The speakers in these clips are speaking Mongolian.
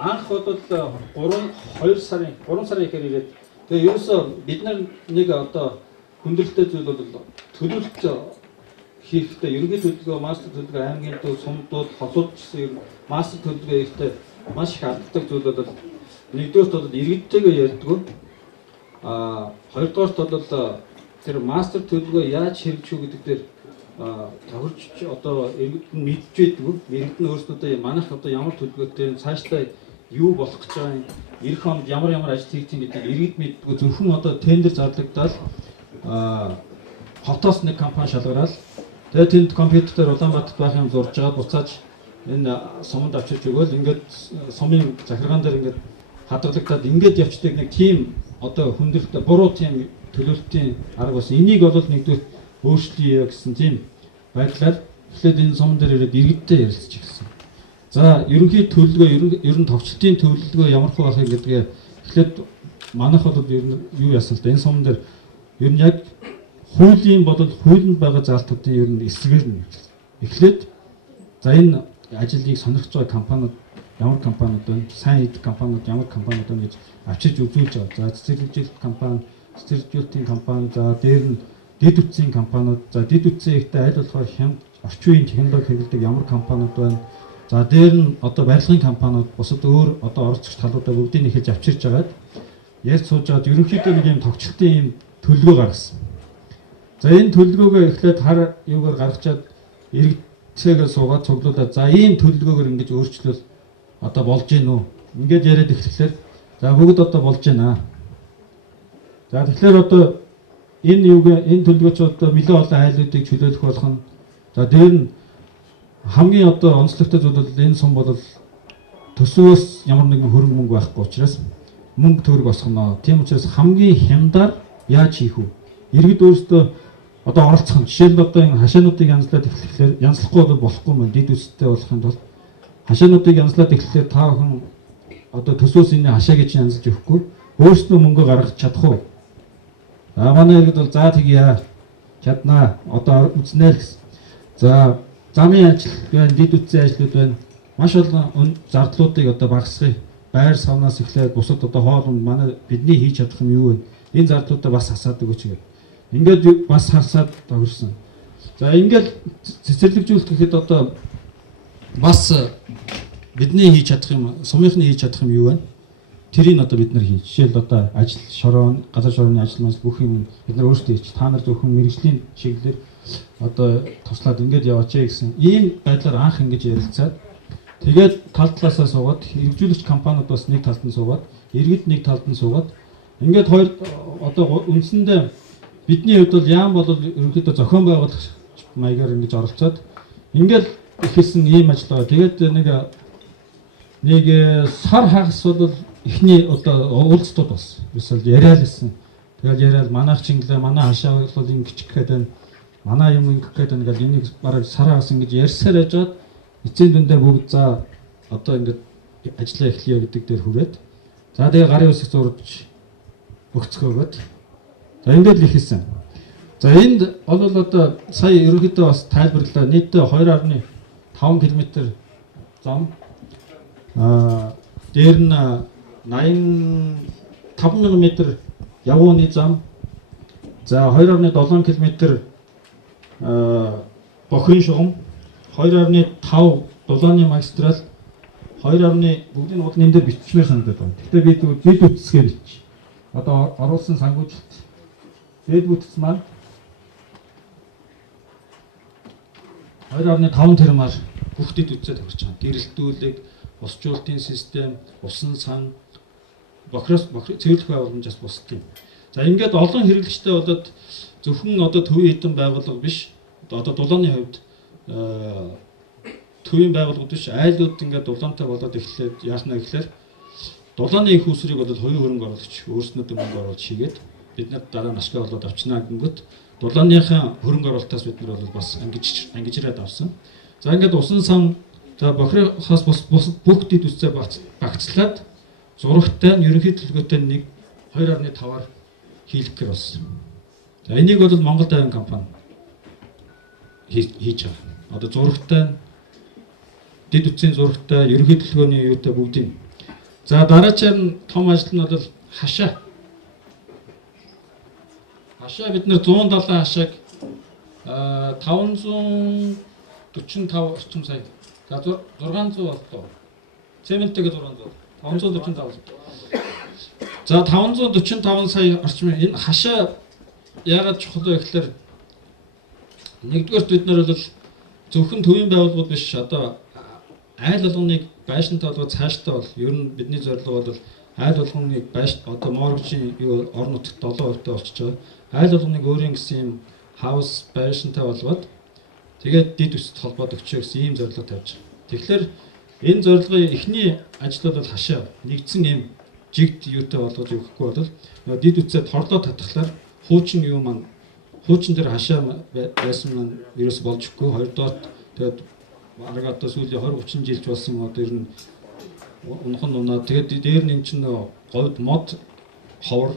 анх бодол 3 сарын ихээр ирээд тэгээ ерөөсөө бид нар нэг одоо хүндрэлтэй зүйл бол төлөвлөлт хийхдээ ерөнхий төлөвлөгөө, мастер төлөвлөгөө, аймгийн төв, сумдууд, холууд гэсэн ер нь мастер төлөвлөгөө ихтэй маш их алддаг зүйл бол нэгдүгээрт бол иргэдтэйгээ ярьдгүй. Хоёрдугаарт бол тэр мастер төлөвлөгөө яаж хэрэгжих үү гэдэг дээр тохирч одоо иргэд нь мэдж байдгүй. Иргэд нь өөрсдөө манайх одоо ямар төлөвлөгөөтэй цаашдаа юу болох гэж байгаа юм, эх хонд ямар ажил хийх юм гэдэг иргэд мэддгүй. Зөвхөн одоо тендер зарлагдаад хотоос нэг компани шалгараад тэгээд тэнд компьютер дээр Улаанбаатарт байх юм зурж байгаа буцааж энэ суманд авчирч өгөөл ингээд сумын захиргаан дээр ингээд хадгалагдаад ингээд явцдаг нэг тим одоо хүндрэлтэй буруу тим төлөвлөлтийн арга бас энийг бол нэгдүгээр өөрчлөе гэсэн тийм байдлаар эхлээд энэ сум дээр ирээд иргэдтэй ярилцж ирсэн. За ерөнхий төлөвлөгөө ер нь товчлтын төлөвлөгөө ямар хөө байх гэдгээ эхлээд манайх бол ер нь юу яасан л да энэ сум дээр ер нь яг хуулийн бодол хуулинд байгаа заалтуудын ер нь эсрэгээр нь эхлээд за энэ ажлыг сонирхож байгаа компаниуд ямар компаниуд байна, сайн идэх компаниуд ямар компаниуд байна гэж авчирч үзүүлж байгаа. За цэцэрлэгжүүлэлт компани, цэцэрлэгжүүлэлтийн компани, за дээр нь дэд үтсийн компаниуд, за дэд үтсийн ихтэй аль болохоор орчин үеийн технологи хэрэглэдэг ямар компаниуд байна. За дээр нь одоо барилгын компаниуд, бусад өөр одоо оролцогч талуудаа бүгдийг нэхэж авчирч агаад ярьж сууж аваад ерөнхийдөө нэг юм тогтчлтын юм төлөвлөгөө гаргасан. За энэ төлөвлөгөөгөө эхлээд хар юугаар гаргачаад иргэдтэйгээ суугаад цуглуулад за ийм төлөвлөгөөгөр ингэж өөрчлөл одоо болж гин үү? Ингээд яриад эхлэхээр за бүгд одоо болж байна. За тэгэхээр одоо энэ төлөвлөгөөч одоо нэлээд олон айлуудыг чөлөөлөх болох нь за дээр нь хамгийн одоо онцлогтой зүйл бол энэ сум бол төсвөөс ямар нэгэн хөрөнгө мөнгө байхгүй учраас мөнгө төгрөг босгоно. Тийм учраас хамгийн хямдаар яаж хийх вэ? Иргэд өөрсдөө одоо оролцох юм. Жишээлбэл одоо энэ хашаануудыг янзлаад эхлэхээр янзлахгүй бол болохгүй мөн дид үстэй болохын тулд хашаануудыг янзлаад эхлэхээр та бүхэн одоо төсвөөс энэ хашаа гэж янзлж өгөхгүй өөрсдөө мөнгө гаргаж чадах уу? Манай иргэд бол за тэгье чаднаа одоо үзнэ л гэсэн. За замын ажил байна, дид үтсийн ажлууд байна. Маш олон зардлуудыг одоо багасгая. Байр савнаас эхлээд бусад одоо хоол унд манай бидний хийж чадах юм юу вэ? Энэ зардлуудаа бас хасаад өгөөч гэдэг. Ингээд бас харсаад тохирсон. За ингээд цэцэрлэгжүүлэлт гэхэд одоо бас бидний хийж чадах юм, сумынхны хийж чадах юм юу вэ? Тэрийг одоо бид нар хийж. Жишээл одоо ажил шорон, газар шороны ажил маш бүх юм бид нар өөрсдөө хийж. Та нар зөвхөн мэрэгжлийн чиглэлээр одоо туслаад ингээд яваач гэсэн. Ийм байдлаар анх ингэж ярилцаад тэгээд тал талаасаа суугаад хэрэгжүүлэгч компаниуд бас нэг талд нь суугаад, иргэд нэг талд нь суугаад ингээд хоёр одоо үндсэндээ бидний хувьд бол яам бол ерөнхийдөө зохион байгуулах маягаар ингэж оролцоод ингээд ихсэн ийм ажил байгаа. Тэгээд нэг сар хагас бол эхний одоо уулзтууд бас эсвэл яриад ирсэн. Тэгээд яриад манайх чинглээ, манай хашаа бол ингэж гэдэг, манай юм ингэж гэдэг ингээд энийг бараг сар хагас ингэж ярьсаар яжгаад эцсийн дүндээ бүгд за одоо ингээд ажиллаа эхлэе гэдэг дээр хүрээд за тэгээ гарын үсэг зурж өгцгөөгөөд за ингээд л ихсэн. За энд бол одоо сая ерөнхийдөө бас тайлбарлалаа. Нийтдээ 2.5 км зам дээр нь 85,000 м явууны зам. За 2.7 км бохирын шугам, 2.5 дулааны магистрал, 2. бүгдийн уул нэмдэ бичмээр санагдаад байна. Гэхдээ бид дэд үтсгээр бич. Одоо оруулсан сангуужилт дэд үтс маань 2.5 тэрмаар бүх дэд үтсэд төгсөж байгаа. Гэрэлтүүлэг, усжуулалтын систем, усан сан, цэвэрлэх байгууламжаас бусдын. За ингээд олон хэрэглэгчтэй болоод зөвхөн одоо төвийн хэдэн байгууллага биш. Одоо дулааны хувьд төвийн байгууллагууд биш, айлууд ингээд дулаантай болоод эхлээд яахна гэхлээр дулааны их усрыг бол хувийн хөрөнгө оруулагч өөрснөө мөнгө оруулж хийгээд бид нар дараа нь ашиг олоод авчнаа гингөт дулааныхаа хөрөнгө оруулалтаас бид нар бол бас ангижраад авсан. За ингээд усан сан за бохирохоос бүх дэд үстэй багцлаад зурагтай нь ерөнхий төлөвлөгөөтэй нэг 2.5-аар хийх гэр болсон. За энийг бол Монгол Дайван компани хийж байгаа. Одоо зурагтай дэд үтсийн зурагтай ерөнхий төлөвлөгөөний юутай бүгдийг. За дараачаар нь том ажил нь бол хашаа. Хашаа бид нэр 170 хашааг 545 орчим сая. За 600 боллоо. Цементтэйгээ 600. 545. За 545 сая орчим энэ хашаа яагаад чухал вэ гэхээр нэгдүгээрт бид нар бол зөвхөн төвийн байгууллагууд биш одоо айл болгоныг байшинтай болгоод цааштай бол ер нь бидний зорилго бол айл болгоныг одоо моргжийн орон нутагт 7% болчихж байгаа. Айл болгоныг өөрийн гэсэн юм хаус байшинтай болгоод тэгээд дид үсэд холбоод өгчөө гэсэн ийм зорилго тавьж байгаа. Тэгэхээр энэ зорилгын эхний ажил бол хашаа нэгдсэн юм жигд юутай болгож өгөхгүй бол дид үсэд хорлоо татхлаар хуучин юу маань хуучин дээр хашаа байсан нь ерөөс болж өгөхгүй. Хоёрдоот тэгээд арга одоо сүүлийн 20-30 жилч болсон одоо ер нь унхан унаа тэгээд дээр нь чинь говьд мод ховор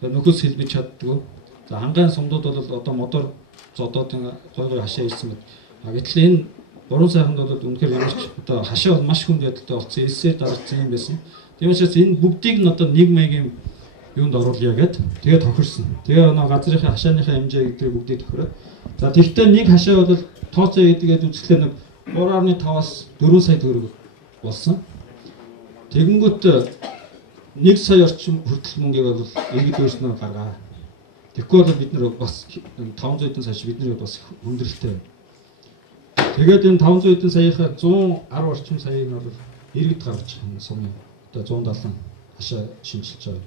тэгээд нөхөс хэлбэж чаддгүй. За хангаан сумдууд бол одоо модоор зодоод гой хашаа ирсэн мэт. Гэтэл энэ буруу сайханд бол үнэхээр ямарч одоо хашаа бол маш хүнд ядалтай болсон. Элсээр дарагдсан юм байсан. Тийм учраас энэ бүгдийг нь одоо нэг маягийн юунд оруулъя гэд тэгээд тохирсон. Тэгээ газрынхаа хашааныхаа хэмжээ гэдэг бүгдийг тохироо. За тэгвэл нэг хашаа бол тооцоо гэдгээд үзэхлээр нэг 3.5-аас 4 сая төгрөг болсон. Тэгэнгүүт 1 сая орчим хүртэл мөнгөийг бол иргэд өөрснөө гаргаа. Тэгэхгүй бол бид нар бас 500 хэдэн сая бидний бас хүндрэлтэй. Тэгээд энэ 500 хэдэн саяхаа 110 орчим саяыг нь бол иргэд гаргаж байгаа сум. Одоо 170 хашаа шинжилж байгаа.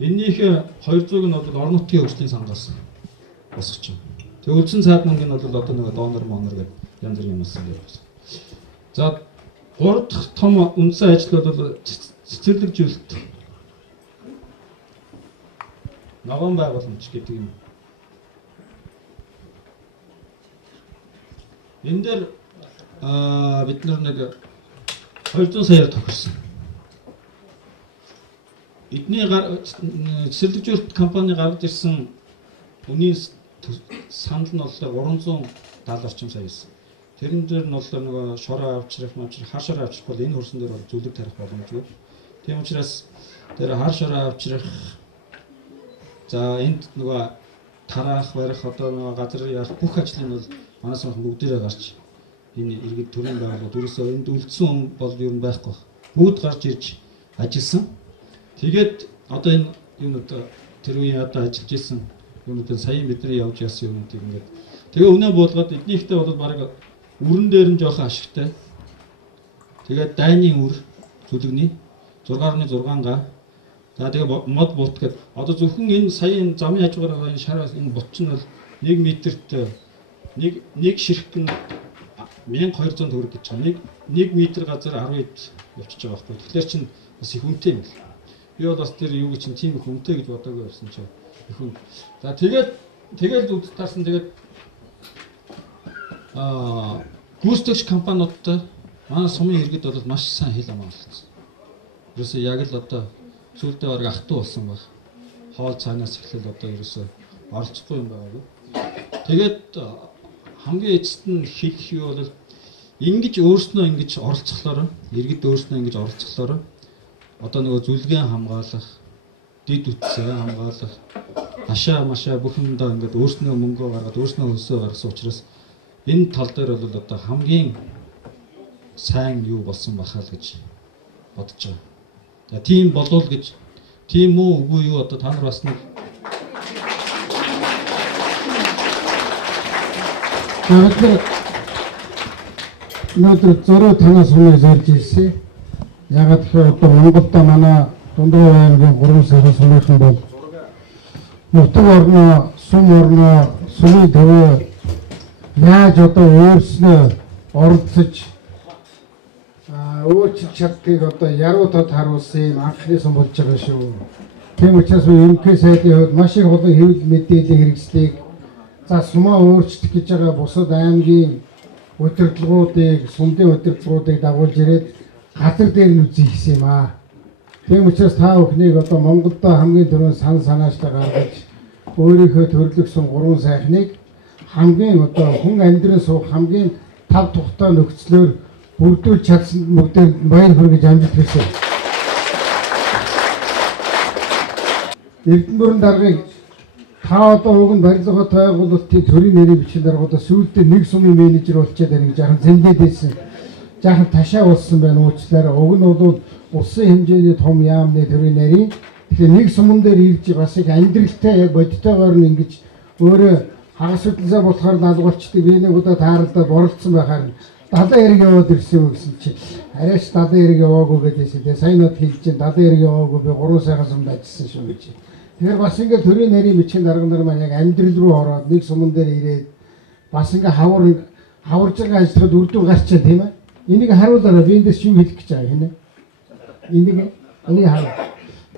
Эннийх 200-г нь бол орон нутгийн хөгжлийн сангаас босгож байна. Тэг үлдсэн цаад мөнгө нь бол одоо нэг донор монор гэдэг янз бүрийн юм болсон гэж байна. За 3 дахь том үндсэн ажил бол цэцэрлэгжүүлэлт. Ногоон байгууламж гэдэг юм. Энэ дээр бид нэг 200 саяар тохирсон. Эдний цэцэрлэгжүүлэлт компани гаргаж ирсэн үнийн санал нь бол 370 орчим сая байсан. Тэрэн дээр нь бол нөгөө шороо авчрах, хар шороо авчрах бол энэ хөрсөн дээр бол зөвлөг тарих боломжгүй. Тийм учраас тэр хар шороо авчрах за энд нөгөө тараах, барих одоо нөгөө газар яах бүх ажлын бол манаас бүгдээрээ гарч энэ иргэд төрийн байгууллагууд ерөөсөө энд үлдсэн хүн бол юу байхгүй. Бүгд гарч ирж ажилласан. Тэгээд одоо энэ юунууд тэр үеийн одоо ажиллаж исэн юунууд сая бидний явж яасан юунуудыг ингээд тэгээ өнөө буулгаад эднийхтэй бол баг үрэн дээр нь жоохон ашигтай. Тэгээд дайны үр зүлэгний 6.6 га. За тэгээ мод бут гэдэг одоо зөвхөн энэ саяын замын хажуугаар энэ шараас энэ бут нь бол 1 метрт нэг ширхэг нь 1200 төгрөг гэж байгаа. 1 метр газар 10 хэд явчихж байгаа байхгүй. Тэгэхээр чинь бас их үнэтэй юм л. Би бол бас тэр юу чинь тийм их үнэтэй гэж бодоогүй байсан чинь их хүн. За тэгээд үд таарсан тэгээд гүйцэтгэгч компаниудтай манай сумын иргэд бол маш сайн хэл амаа болсон. Ерөөсөө яг л одоо сүүлдээ баг ахтуу болсон баг. Хоол цаанаас эхлэл одоо ерөөсөө оролцохгүй юм байгаагүй. Тэгээд хамгийн эцэст нь хэлэх юу бол ингэж өөрснөө ингэж оролцохлоор иргэд өөрснөө ингэж оролцохлоор одоо нөгөө зүлгэн хамгаалах, дид үтсээ хамгаалах, хашаа машаа бүх юмдаа ингээд өөрснөө мөнгөө гаргаад өөрснөө хөлсөө гаргасан учраас энэ тал дээр бол одоо хамгийн сайн юу болсон бахаа л гэж бодож байгаа. За тийм болов гэж тийм үү үгүй юу одоо та нар бас нэг өнөөдөр зөрөө танаас өмнө зорж ирсэн. Яг тэгэхээр одоо Монголд манай дундуур аймгийн 3 сарын сумынхан бол нутаг орноо, сум орноо, сумын төвөө яаж одоо өөрснөө оролцож өөрчлөлт чаддгийг одоо яруудад харуулсан юм анхны сум болж байгаа шүү. Тийм учраас МК сайдын хувьд маш их олон хэвлэл мэдээллийн хэрэгслийг за сумаа өөрчлөх гэж байгаа бусад аймгийн удирдлагуудыг, сумдын удирдлагуудыг дагуулж ирээд газар дээр нь үзье гэсэн юм аа. Тийм учраас та бүхнийг одоо Монголд хамгийн түрүүнд санаачлаа гаргаж өөрийнхөө төрлөختсөн 3 сайхныг хамгийн одоо хүн амьдран суух хамгийн тав тухтай нөхцлөөр бүрдүүлж чадсан бүгдээр баяр хүргэж амжилт хүсье. Эрдэнэ даргыг та одоо уг нь барилгын байгуулалтын төрийн нэрийг бичиж даргуудаа сүүлдээ нэг сумын менежер болчиход байна гэж жаахан зэмлээд байсан. Жаахан ташаа болсон байна уучлаарай. Уг нь бол улсын хэмжээний том яамны төрийн нэрийн тэгэхээр нэг суман дээр ирж бас их амьдралтай яг бодитойгоор нь ингэж өөрөө хагас хөдлөсөө болохоор налгуулчдаг би нэг удаа тааралдаа боролцсон байхаар далайн хэрэг яваад ирсэн юм гэсэн чи арайч далайн хэрэг яваагүй гэдээсээ тэгээ сайн нот хэлж чинь далайн хэрэг яваагүй би 3 сайхан сумд ажилласан шүү гэж. Тэгэхээр бас ингээд төрийн нарийн бичгийн дарга нар маань яг амьдрал руу ороод нэг суман дээр ирээд бас ингээд хаварж байгаа ажиллахад үр дүн гарч чаа тийм ээ. Энийг харуулаарай би эндээс юу хэлэх гэж байгаа хинэ. Энийг харуул.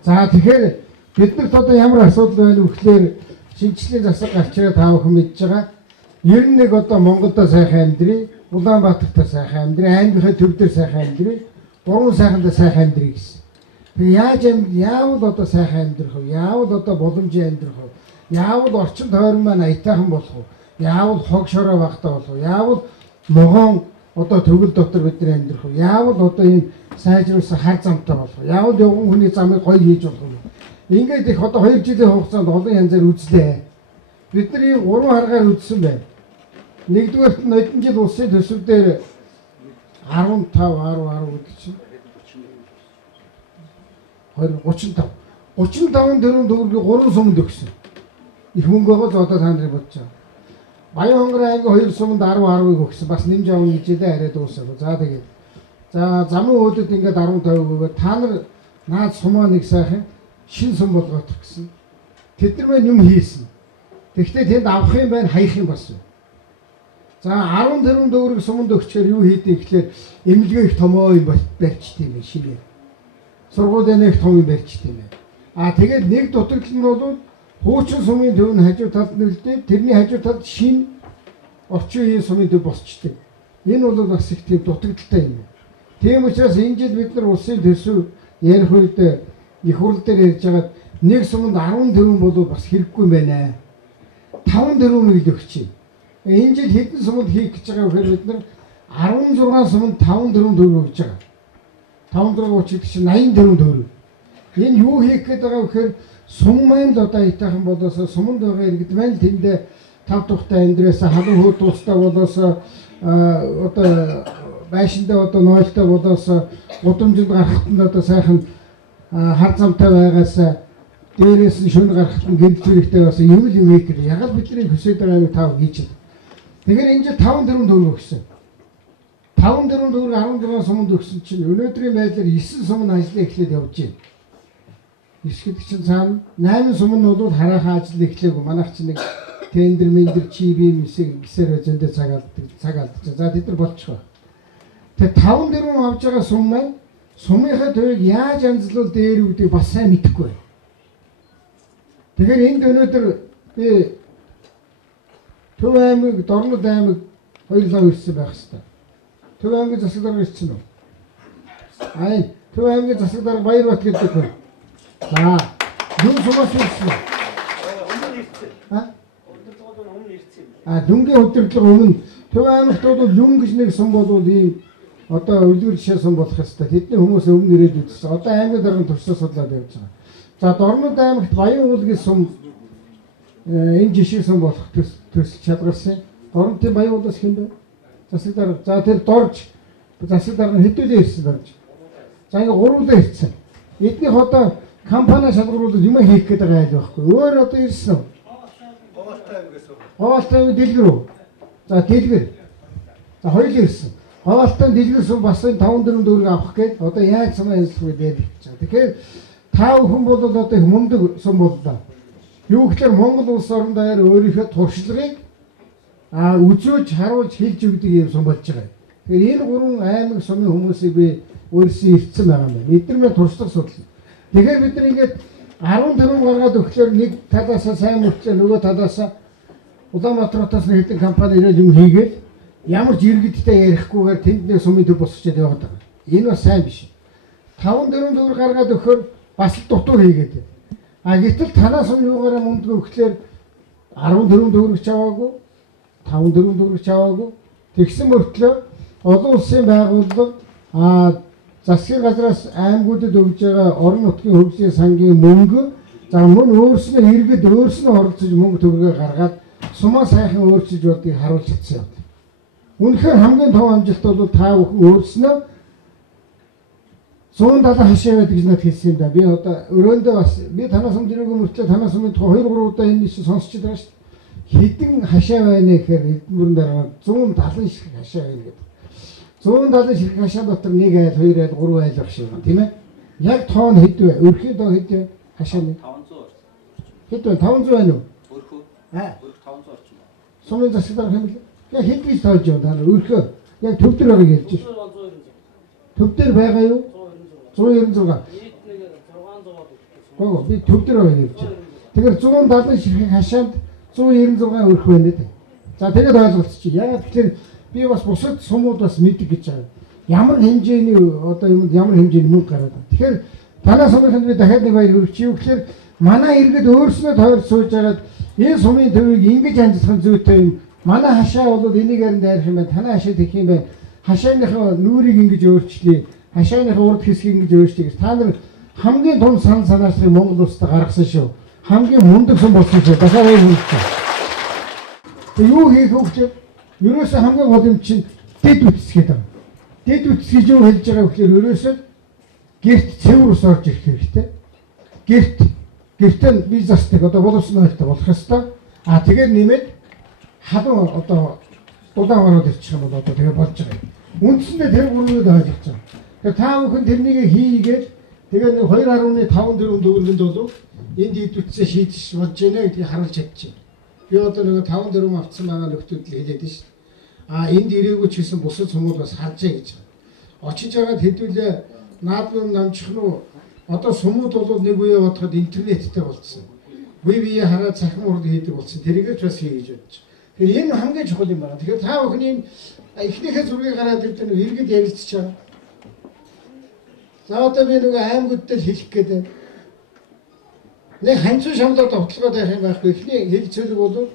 За тэгэхээр биднэрт одоо ямар асуудал байна вэ гэхээр шинжлэлийн засаг гарч ирээ та бүхэн мэдж байгаа. 91 одоо Монголдо сайхан амьдрий, Улаанбаатарт сайхан амьдрий, аймгийн төв дээр сайхан амьдрий, 3 сайханд сайхан амьдрий гэсэн. Тэгээ яавал одоо сайхан амьдрах вэ? Яавал одоо боломжийн амьдрах вэ? Яавал орчин тойрон маань аятайхан болох вэ? Яавал хог шороо багтаа болох вэ? Яавал ногоон одоо төгөл дотор бид нар амьдрах вэ? Яавал одоо ийм сайжруулсан хар замтай болох вэ? Яавал явган хүний замыг гоё хийж болох вэ? Ингээд их одоо 2 жилийн хугацаанд олон янзаар үзлээ. Бид нар ийм 3 харгаар үзсэн байна. Нэгдүгээрт нь хэдэн жил улсын төсөв дээр 15 10 гэдэг чинь 35 тэрбум төгрөгийг 3 сумд өгсөн. Их мөнгө байгаа л одоо та нарыг бодож байгаа. Баян хонгорын аймгийн 2 сумд 10-10-ыг өгсөн. Бас нэмж авах хичээлээ арай дуусах. За тэгээд. За замын хөлөд ингээд 15 өгөөд та нар наад сумаа нэг сайхан шин сум болгоох гэсэн. Тэд нар мань юм хийсэн. Тэгвэл тэнд авах юм байна, хаях юм бас. За 10 тэрбум төгрөг суманд өгчээр юу хийдэг гэхлээр эмнэлгээ их томоо юм барьчт юм шинэ. Сургуулийн нэг том юм барьчт юм. Тэгээд нэг дутагдал нь бол хуучин сумын төв нь хажуу талд нөлдөө тэрний хажуу талд шин орчин үеийн сумын төв босчтой. Энэ бол бас их тийм дутагдaltaй юм. Тийм учраас энэ жил бид нар улсын төсөв ярих үед их хурл дээр ярьж байгаад нэг суманд 10 тэрбум бол бас хэрэггүй байна. 5 тэрбумыг л өгч. Энэ жил хэдэн суманд хийх гэж байгаа вэ гэхээр бид нар 16 суманд 5 тэрбум төгрөг өгч байгаа. 5 тэрбум ч гэдэг чинь 80 тэрбум төгрөг. Энэ юу хийх гээд байгаа вэ гэхээр сум маань л одоо итайхан болоосо суманд байгаа иргэд маань тэндээ тав тухтай амьдраасаа халуун хөө туустай болоосо одоо байшиндаа одоо нойлтой болоосо гудамжинд гарахт нь одоо сайхан хар замтай байгаасаа дээрээс нь шөнө гарахт нь гэрэл зэрэгтэй бас юм хийх гэдэг. Яг л бидний хүсэж байгааг тав хийж байна. Тэгэхээр энэ жил 5 тэрбум төгрөг өгсөн. 5 тэрбум төгрөг 16 суманд өгсөн чинь өнөөдрийн байдлаар 9 сум нь ажиллаа эхлээд явж байна. 9 гэдэг чинь цаана 8 сум нь бол хараахан ажил эхлэегүй. Манайх чинь нэг тендер мендер чиби гисээр зөндөө цаг алдчих. За тэд нар болчихоо. Тэгээ 5 тэрбум авж байгаа сум маань сумынхаа төвийг яаж анзлуул дээр үүдийг бас сайн мэдэхгүй байна. Тэгэхээр энд өнөөдөр би Төв аймаг, Дорнод аймаг хоёулаа ирсэн байх хэвээр. Төв аймгийн засаг дарга ирсэн үү? Төв аймгийн засаг дарга Баярбат гэдэг хүн. За, юу сумаас ирсэн үү? Дүнгийн удирдлага өмнө Төв аймагт бол юм гэж нэг сум болвол ийм одоо үлгэр жишээ сум болох хэвээр. Тэдний хүмүүс өмнө ирээд үзсэн. Одоо аймгийн даргын төрсөө судлаад явж байгаа. За, Дорнод аймагт Баян уулгийн сум энэ жишээ сум болох төсөл чадгарсан. Дорнодын Баян уулаас хэн бэ? Засаг дарга. За тэр дорж засаг дарга хэдүүлээ ирсэн дорж. За ингээ гуруулаа ирсэн. Эднийх одоо компани шалгаруулаад юм хийх гээд байгаа айл байхгүй. Өөр одоо ирсэн үү? Хаваалтай дэлгэр үү? За дэлгэр. За хоёул ирсэн. Хаваалтай дэлгэр сум бас 5 4 төгрөг авах гээд одоо яаж сумаа хэлэх вэ гэж байна. Тэгэхээр та бүхэн бол одоо их мундаг сум боллоо. Юу гэхээр Монгол улс орон даяар өөрийнхөө туршлагыг үзөөж харуулж хэлж өгдөг юм сум болж байгаа. Тэгэхээр энэ 3 аймаг сумын хүмүүсийг би өөрсдөө ирсэн байгаа юм байна. Эдгээр туршлага судлаа. Тэгэхээр бид нар ингээд 10 тэрбум гаргаад өгөхлөөр нэг талаасаа сайн мөрчлөө нөгөө талаасаа Улаанбаатараас нэгэн компани ирээд юм хийгээд ямар ч иргэдтэй ярихгүйгээр тэнд нэг сумын төв босчод яваад байгаа. Энэ бас сайн биш. 5 тэрбум төгрөг гаргаад өгөхөөр бас л дутуу хийгээд. Гэтэл танаас юугаараа мөнгө өгөхлөөр 10 тэрбум төгрөг чаваагүй, 5 тэрбум төгрөг чаваагүй. Тэгсэн мөртлөө олон улсын байгууллага засгийн газраас аймагуудад өгж байгаа орон нутгийн хөгжлийн сангийн мөнгө За мөн өөрснөө иргэд өөрснөө оролцож мөнгө төгрөгөө гаргаад сумаа сайхан өөрчилж болдгийг харуулж чадсан юм. Үнэхээр хамгийн том амжилт бол та бүхэн өөрснөө 170 хашаа байдаг гэж надад хэлсэн юм да. Би одоо өрөөндөө бас би танаас өмнө мөртлөө танаас өмнө 2-3 удаа энэ шиг сонсч байгаа шүү дээ. Хэдэн хашаа байна гэхээр эдмүрэн дараа 170 шиг хашаа байна гэдэг. 170 шиг хашаа дотор 1 айл, 2 айл, 3 айл баг шиг байна, тийм ээ. Яг тоон хэд вэ? Өрхий доо хэд вэ? Хашааны 500 орчим. Хэд вэ? 500 байна уу? Өрхөө. Өрх 500 орчим. Сумын засаг дарга юм л. Яг хэд гэж тоож байна та нар өрхөө. Яг төв дээр байгааг ярьж байна. Төв дээр байгаа юу? 196. Гоо би төв дээр байгааг ярьж байна. Тэгэхээр 170 ширхэг хашаанд 196 өрх байна дээ. За тэгээд ойлголцчих. Ягаад тэгэхээр би бас бусад сумууд бас мэддэг гэж байгаа. Ямар хэмжээний одоо юмд ямар хэмжээний мөнгө гараад байна. Тэгэхээр танаа сумыханд би дахиад нэг баяр хүргэж юу гэхээр манай иргэд өөрснөө тойрч сууж байгаад энэ сумын төвийг ингэж амжилтхан зүйтэй юм. Манай хашаа бол энийг харин дайрах юм байна. Танаа хашаа тэгэх юм байна. Хашааныхаа нүрийг ингэж өөрчлөе. Хашааныхаа урд хэсгийг ингэж өөрчлөе гэж та нар хамгийн том санаачлыг Монгол улсад гаргасан шүү. Хамгийн мундаг сум болсон шүү. Дахиад энэ хэлчихэ. Юу хийх вэ? Ерөөсөө хамгийн гол юм чинь дэд үтсгээд байна. Дэд үтс гэж юу хэлж байгаа вэ гэхээр ерөөсөө гэрт цэвэр ус орж ирэх хэрэгтэй. Гэртээ бизнестэй одоо боловсон ойлтой болох ёстой. Тэгээд нэмээд халуун одоо дулаан ороод ирчих юм бол одоо тэгээ болж байгаа юм. Үндсэндээ тэр гурвыг ойлгож байгаа. Тэгэхээр та бүхэн тэрнийг хийгээд тэгээ нэг 2.54 төгрөгийн долоо энд идэвхтэй шийдэж болж байна гэдгийг харуулж чадчих. Би одоо нэг 5-4 авцсан байгаа нөхдөд л хэлээд шүү. Энд ирээгүй ч гэсэн бусад хүмүүс бас харжээ гэж байгаа. Очиж байгаад хэдүүлээ наадмын намжих нь одоо сумууд бол нэг үе бодоход интернеттэй болцсон. Бие хараад цахим урд хийдэг болсон. Тэрийгээ ч бас хийж бодож. Тэгэхээр энэ хамгийн чухал юм байна. Тэгэхээр та бүхний эхнийхээ зургийг гараад ирдэг нэг иргэд ярилцж байгаа. За одоо би нэг аймагуудтай хэлэх гэдэг. Нэг ханцуу шамдаа товтлогоод байх юм байхгүй. Эхний хэлцүүлэг бол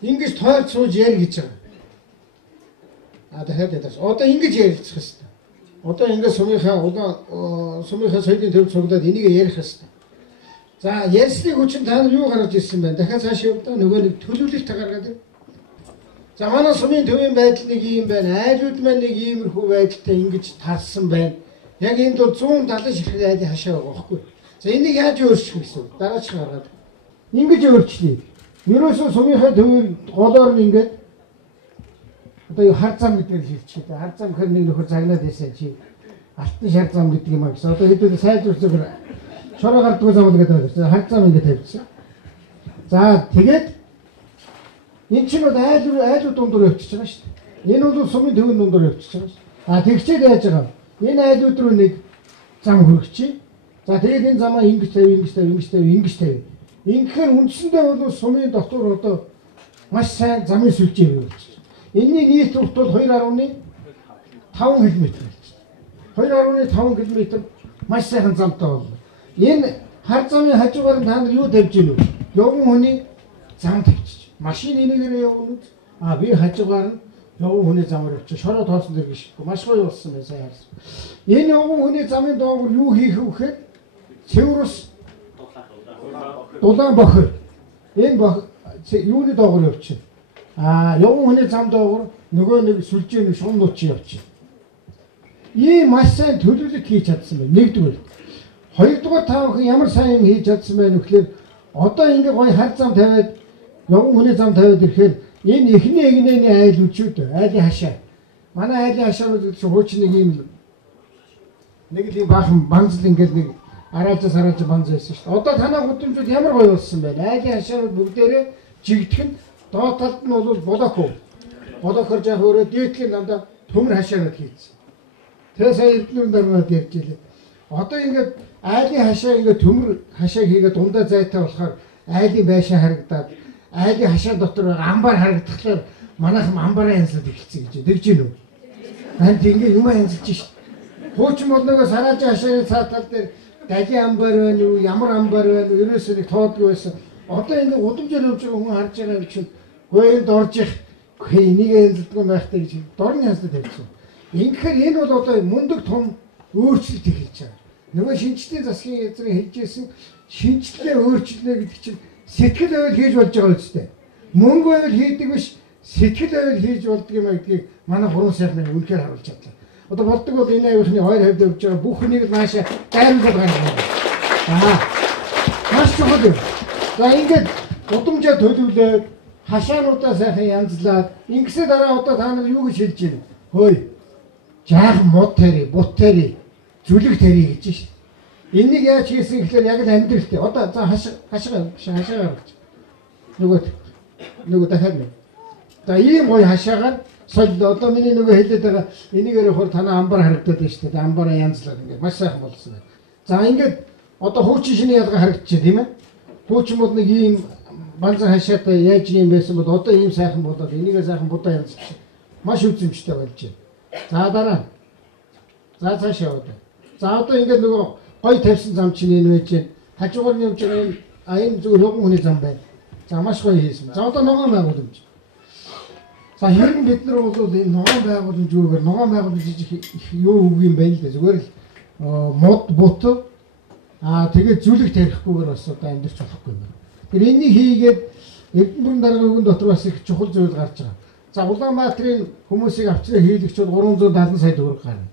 ингэж тойрч сууж ярь гэж байгаа. Дахиад ядаж. Одоо ингэж ярилцах хэрэгтэй. Одоо ингэ сумынхаа соёлын төв цуглаад энийг ярих хэрэгтэй. За ярьсны хүчин та нар юу гаргаж ирсэн бэ? Дахиад цааш явдаа нөгөө нэг төлөвлөлт гаргаад ир. За манай сумын төвийн байдал нэг юм байна. Айлууд маань нэг иймэрхүү байдалтай ингэж тарсан байна. Яг энд бол 170 ширхэг айлын хашаа байгаа байхгүй. За энийг яаж өөрчлөх гэсэн үг? Дараач гаргаад. Ингэж өөрчлөе. Ерөөсөө сумынхаа төвийг голоор нь ингээд одоо хар зам гэдэг нь хэлчихээ. Хар зам гэхэр нэг нөхөр загнаад байсан чи алтан шар зам гэдэг юм аа гэсэн. Одоо хэдүүл сайжруулж байгаа шороо гардгүй зам гэдэг байна. Хар зам ингээд тавьчихсан. За тэгээд энэ чинь бол айлууд дундуур явчихж байгаа шүү дээ. Энэ бол сумын төвийн дундуур явчихж байгаа шүү. Тэгчээд яаж байгаа? Энэ айлууд руу нэг зам хөргөчий. За тэгээд энэ замаа ингэж тавь. Ингэхээр үндсэндээ бол сумын дотор одоо маш сайн замын сүлжээ бий болчихсон. Энэний нийт урт бол 2.5 км болж байна. 2.5 км маш сайхан замтай болно. Энэ хар замын хажуугаар нь та нар юу тавьж гинүү? Явган хүний зам тавьчих. Машин энийгээр явна. Би хажуугаар нь явган хүний замаар явчих. Шороо тоосон дэр гიშгүй. Маш гоё болсон байна сайн харсан. Энэ явган хүний замын доогуур юу хийх вэ гэхээр цэвэрс дулаан бохор. Энэ юуны доогуур явчих. Явган хүний зам доогуур нөгөө нэг сүлжээний шугамнууд чи явчих. Ийм маш сайн төлөвлөлт хийж чадсан байна. Нэгдүгээр. Хоёрдугаар та бүхэн ямар сайн юм хийж чадсан байна вэ гэхээр одоо ингэ гоё хар зам тавиад явган хүний зам тавиад ирэхээр энэ эхний эгнээний айл үчүүд айлын хашаа. Манай айлын хашаа гэдэг чинь хуучин нэг юм нэг л юм баахан банзл ингээд нэг араажаас банз байсан шүү дээ. Одоо танаа гудамжууд ямар гоё болсон байна. Айлын хашаанууд бүгдээрээ жигдэх нь доод талд нь бол блоков. Блокор жаа хөөрөө дээдлийн дандаа төмөр хашаанууд хийсэн. Тэгээ сая эрдэнэт дараад ярьж илээ. Одоо ингээд айлын хашаа ингээд төмөр хашааг хийгээд дундаа зайтай болохоор айлын байшаа харагдаад айлын хашаа дотор байгаа амбар харагдахлаар манайхан амбараа янзлаад эхэлсэн гэж дэгж гин үү. Энд ингээд юм янзлж шít. Хуучин бол нөгөө сараажи хашааны цаатал дээр дали амбар байна уу, ямар амбар байна уу, ерөөсөө нэг тоодгүй байсан. Одоо ингээд удамжаар явж байгаа хүн харж байгаа юм чинь гойд орж их энийг янзлдгүй байхтай гэж дорн янзлаад тавьчихсан. Ингэхээр энэ бол одоо мундаг том өөрчлөлт эхэлж байгаа. Нөгөө шинжлэлийн засгийн газрын хэлжсэн шинжлэлээ өөрчлөлөө гэдэг чинь сэтгэл байвал хийж болж байгаа үстэй. Мөнгө байвал хийдэг биш, сэтгэл байвал хийж болдго юм гэдгийг манай гурван сайхны үнэхээр харуулж чадлаа. Одоо болдог бол энэ аюулхны хоёр хавьд явж байгаа бүх хүнийг наашаа дайруулж гаргана. Маш чухал юм. За ингээд удамжаа төлөвлөөд хашаануудаа сайхан янзлаад ингэсээ дараа одоо та нар юу гэж хэлж байна? Хөөе. Жаахан мод тари, бут тари, зүлэг тари гэж шээ. Энийг яаж хийсэн гэхээр яг л амьдралтай. Одоо за хашаа гаргаж. Нөгөө дахиад нэг. За ийм гоё хашаагаар сол одоо миний нөгөө хэлээд байгаа энийг ярихаар танаа амбар харагдаад байна шүү дээ. Амбараа янзлаад ингээд маш сайхан болсон байна. За ингээд одоо хуучин шинэ ялгаа харагдчихэ тийм ээ. Хуучин бол нэг ийм банзан хашаатай яаж юм байсан бол одоо ийм сайхан болоод энийгээ сайхан будаа янзлчих. Маш үзэмжтэй болж байна. За дараа. За цаашаа яваа. За одоо ингээд нөгөө гой тавьсан зам чинь энэ байж байна. Хажуугаар нь явж байгаа энэ аян зүгээр луган хүний зам байна. За маш гоё хийсэн. За одоо ногоон байгууламж. За хэрэг бид нар бол энэ ногоон байгууламж үүгээр ногоон байгууламж юу үг юм бэ л дээ. Зүгээр л мод бут тэгээд зүлэг тарихгүйгээр бас одоо амьдрч болохгүй юм байна. Тэр энийг хийгээд Эрдэнэбургийн дарга өвгөн дотор бас их чухал зүйл гарч байгаа. За Улаанбаатарын хүмүүсийг авчраа хийлэгч бол 370 сая төгрөг гарна.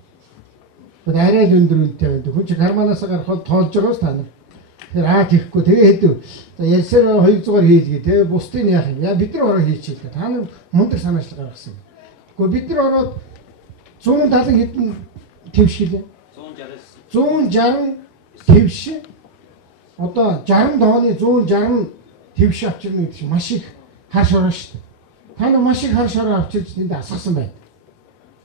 Тэгээд арай л өндөр үнэтэй байдаг. Хүн чинь карманаас гарахад тоолж байгааз та нар. Тэр тийхгүй тэгээ хэдэв. За ялсаар 200-аар хийлгээ тэгээ бусдын яах юм. Яа бид нар ороо хийчихлээ. Та нар мундаг санаачлал гаргасан. Гэхдээ бид нар ороод 170 хэдэн твшгэлээ. 160 твш. Одоо 60 тооны 160 твш авчирна гэдэг чинь маш их харш ороо шүү дээ. Та нар маш их харш ороо авчирч тэнд асгасан байна.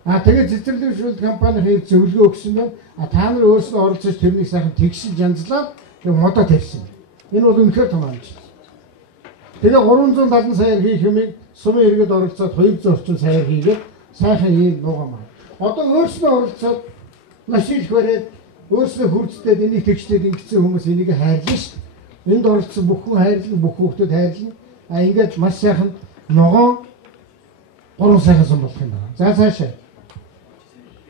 Тэгээд цэцэрлэгшүүлэлт компани хэрэг зөвлөгөө өгсөн байна. Та нар өөрсдөө оролцож тэрнийг сайхан тэгшил жанзлаад модоо тавьсан. Энэ бол үнэхээр том амжилт. Тэгээ 370 саяар хийх юмыг сумын иргэд оролцоод 200 орчим саяар хийгээд сайхан ийм нугамаа. Одоо өөрсдөө оролцоод маш их бариад өөрсдөө хурцдээд энийг тэгшлээд ингэсэн хүмүүс энийг хайрлаа шүү дээ. Энд оролцсон бүх хүн хайрлан, бүх хүүхдүүд хайрлан. Ингээд маш сайхан ногоон гурван сайхан сум болох юм байна. За цаашаа.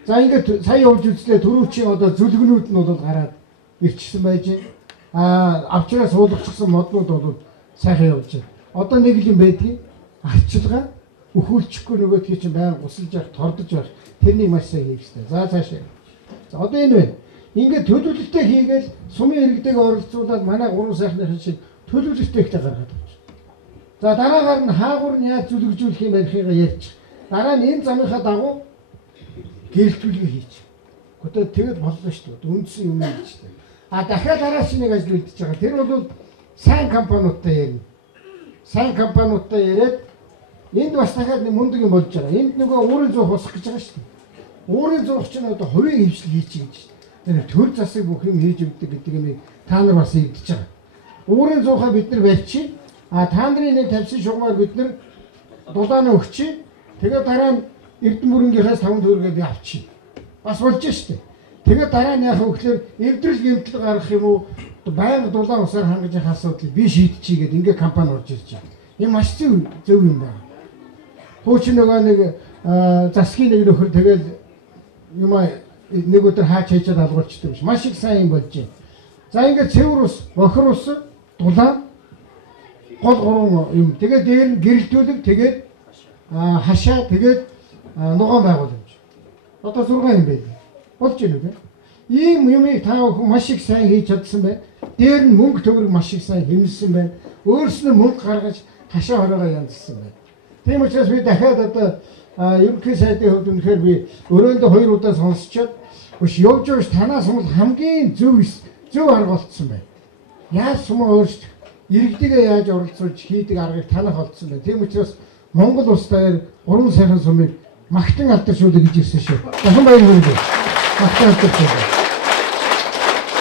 За ингээд сая явж үзлээ төрөвчийн одоо зүлгэнүүд нь бол гараад ирчихсэн байж байна. Авчраас суулгачихсан моднууд бол сайхан явж байна. Одоо нэг л юм байдгийг арчилгаа өхүүлчихгүй нөгөө тийм чинь байнга гусалж явах, тордож явах. Тэрнийг маш сайн хийх хэрэгтэй. За цаашаа. За одоо энэ байна. Ингээд төлөвлөлтөө хийгээл сумын иргэдэг оролцуулаад манай гурван сайхны шиг төлөвлөлтөйгтэй гаргаад авчих. За дараагаар нь хаагур нь яаж зүлгжүүлэх юм барихыгаа ярьчих. Дараа нь энэ замынхаа дагуу гэрэлтүүлгээ хийчих. Одоо тэгээд боллоо шүү дээ. Үндсэн юм гэж шүү дээ. Дахиад араас нэг ажил үлдчихэж байгаа. Тэр бол сайн компаниудтай ярина. Сайн компаниудтай яриад энд бас дахиад нэг мундаг юм болж байгаа. Энд нөгөө уурын зуух усах гэж байгаа шүү дээ. Уурын зуух чинь одоо хувийн хөвшил хийчих гэж шүү дээ. Тэр төр засыг бүх юм хийж өгдөг гэдэг юм та нар бас хийгдэж байгаа. Уурын зуухаа бид нар барьчих. Та нарын нэг тавьсан шугамаар бид нар дулааны өгчих. Тэгээд дараа нь Эрдэнэбүрэнгийнхээс 5 төгрөгийг би авчих. Бас болж шүү дээ. Тэгээд дараа нь яах вэ гэхээр эвдрэл гэмтэл гаргах юм уу? Байнга дулаан усаар хангаж явах асуудал би шийдчихье гэдэг ингээ компани орж ирж байгаа. Энэ маш зөв юм байна. Хуучин нөгөө нэг засгийн нэг нөхөр тэгэл юм нэг өдөр хаач хайчаад алгуулчихдаг биш. Маш их сайн юм болж байна. За ингээд цэвэр ус, бохир ус, дулаан гол гурван юм. Тэгээд дээр нь гэрэлтүүлэг, тэгээд хашаа, тэгээд ногоон байгууламж. Одоо 6 юм байна. Болж байна үү? Ийм юмыг та бүхэн маш их сайн хийж чадсан байна. Дээр нь мөнгө төгрөг маш их сайн хэмнэсэн байна. Өөрснөө мөнгө гаргаж хашаа хороогоо янзсан байна. Тийм учраас би дахиад одоо ерөнхий сайдын хувьд үнэхээр би өрөөндөө 2 удаа сонсчоод биш явж явж танаас бол хамгийн зөв арга болцсон байна. Яаж сумаа өөрчлөх, иргэдийгээ яаж оролцуулж хийдэг аргыг танах олдсон байна. Тийм учраас Монгол улс даяар 3 сайхан сумыг магтан алдаршуулъя гэж ирсэн шүү. Дахин баяр хүргэе. Магтан алдаршуулъя.